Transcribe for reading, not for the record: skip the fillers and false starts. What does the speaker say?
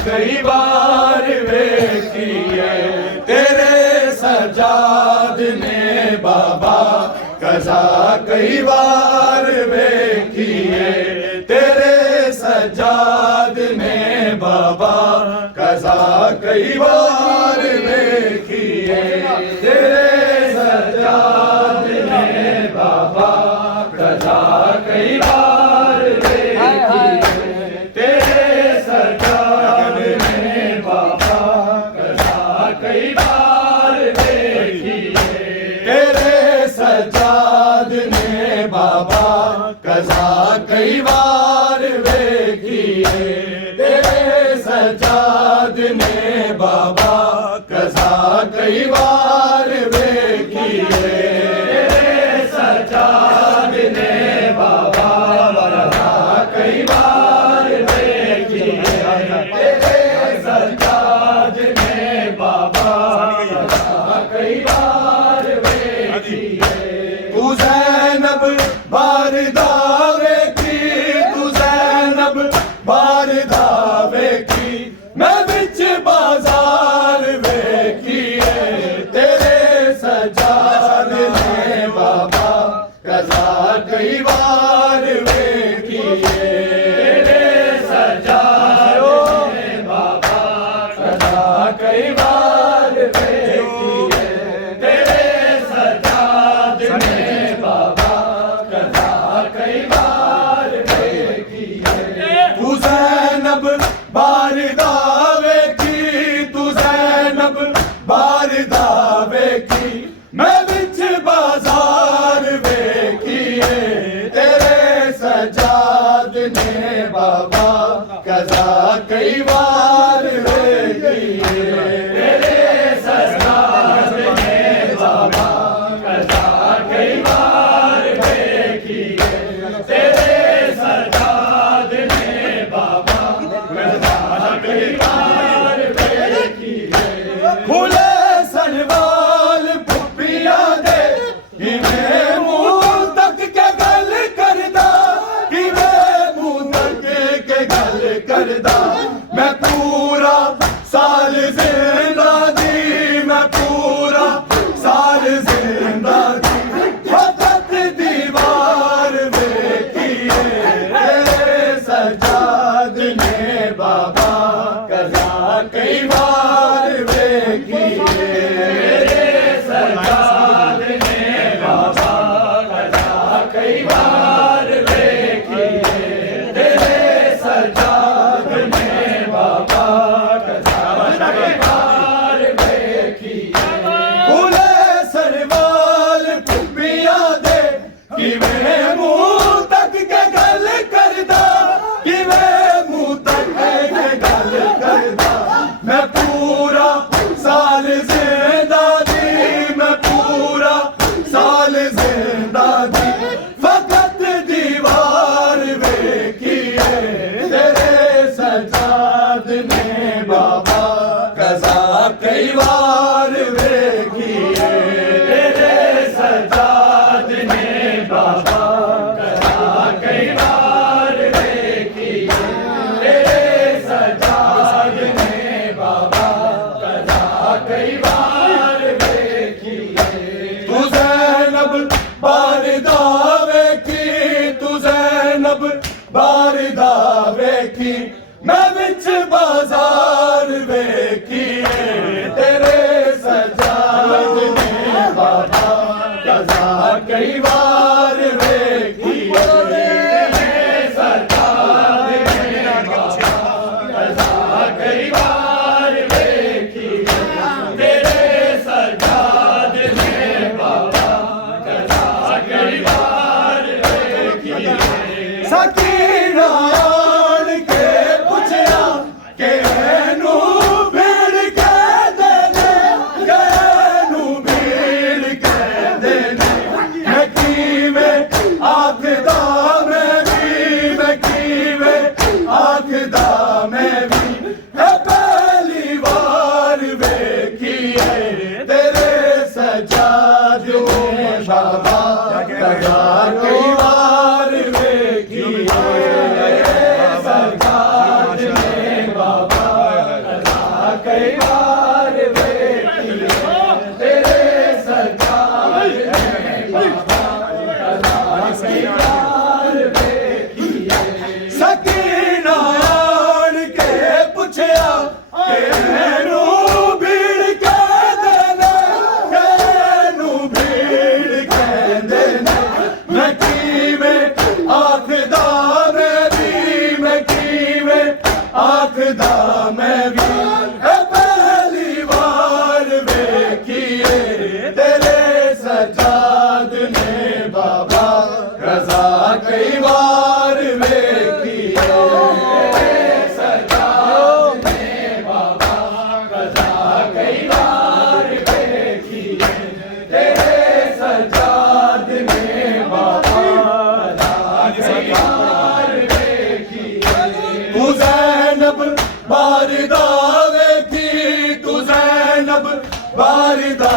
कई बार वेखिए तेरे सजाद ने बाबा कज़ा कई बार वेखिए तेरे सजाद ने बाबा कज़ा कई बार वेखिए तेरे सजाद ने बाबा कज़ा कई बार वेखिए तेरे सजाद ने बाबा कज़ा कई बार वेखिए तेरे सजाद ने बाबा कज़ा कई बार वेखिए तेरे सजाद ने बाबा कज़ा कई बार वेखिए तेरे सजाद ने बाबा कज़ा कई बार वेखिए तेरे सजाद ने बाबा कज़ा कई बार वेखिए तू ज़ैनब बारदा वेखी तू ज़ैनब बारदा वेखी मैं बिच बाजार वेखिए तेरे सजाद ने बाबा कज़ा कई बार वेखिए तेरे सजाद ने बाबा कज़ा कई बार वेखिए तेरे सजाद ने बाबा कज़ा कई बार वेखिए तू ज़ैनब बारदा वेखी तू ज़ैनब बारदा वेखी मैं बिच बाजार वेखिए तेरे सजाद ने बाबा कज़ा कई बार वेखिए तेरे सजाद ने बाबा कज़ा कई बार वेखिए तेरे सजाद ने बाबा कज़ा कई बार वेखिए खुले सनवाल पुप्पियां दे किवें मुंह तक के गल करदा किवें मुंह तक के गल करदा मैं पूरा साल जिंदा दी मैं पूरा साल जिंदा दी फकत दीवार वेखिए तेरे सजाद ने बाबा कज़ा कई बार वेखिए तेरे सजाद ने बाबा कज़ा कई बार वेखिए तेरे सजाद ने बाबा कज़ा कई बार वेखिए खुले सरवाल पुप्पियां दे किवें मुंह तक के गल करदा किवें मुंह तक के गल करदा मैं पूरा साल जिंदा दी मैं पूरा साल जिंदा दी फकत दीवार वेखिए तेरे सजाद ने बाबा कज़ा कई बार वेखिए तेरे सजाद ने बाबा कज़ा कई बार वेखिए तेरे सजाद ने बाबा कज़ा कई बार वेखिए तू ज़ैनब बारदा वेखी तू ज़ैनब बारदा वेखी मैं बिच बाजार वेखिए तेरे कई बार देखी है तेरे सजाद ने बाबा कज़ा कई बार देखी है। सकीना आन के पुछया केनू भीड़ कहंदे ने, केनू भीड़ कहंदे ने, मैं कीवें आखदा मैं कीवें आखदा मैं भी पहली बार वेखिए तेरे सजाद ने बाबा कज़ा कई बार वेखिए तेरे सजाद ने बाबा कज़ा कई बार वेखिए तेरे सजाद ने बाबा कज़ा कई बार वेखिए। तू ज़ैनब बारिदा वेखी, तू ज़ैनब बारिदा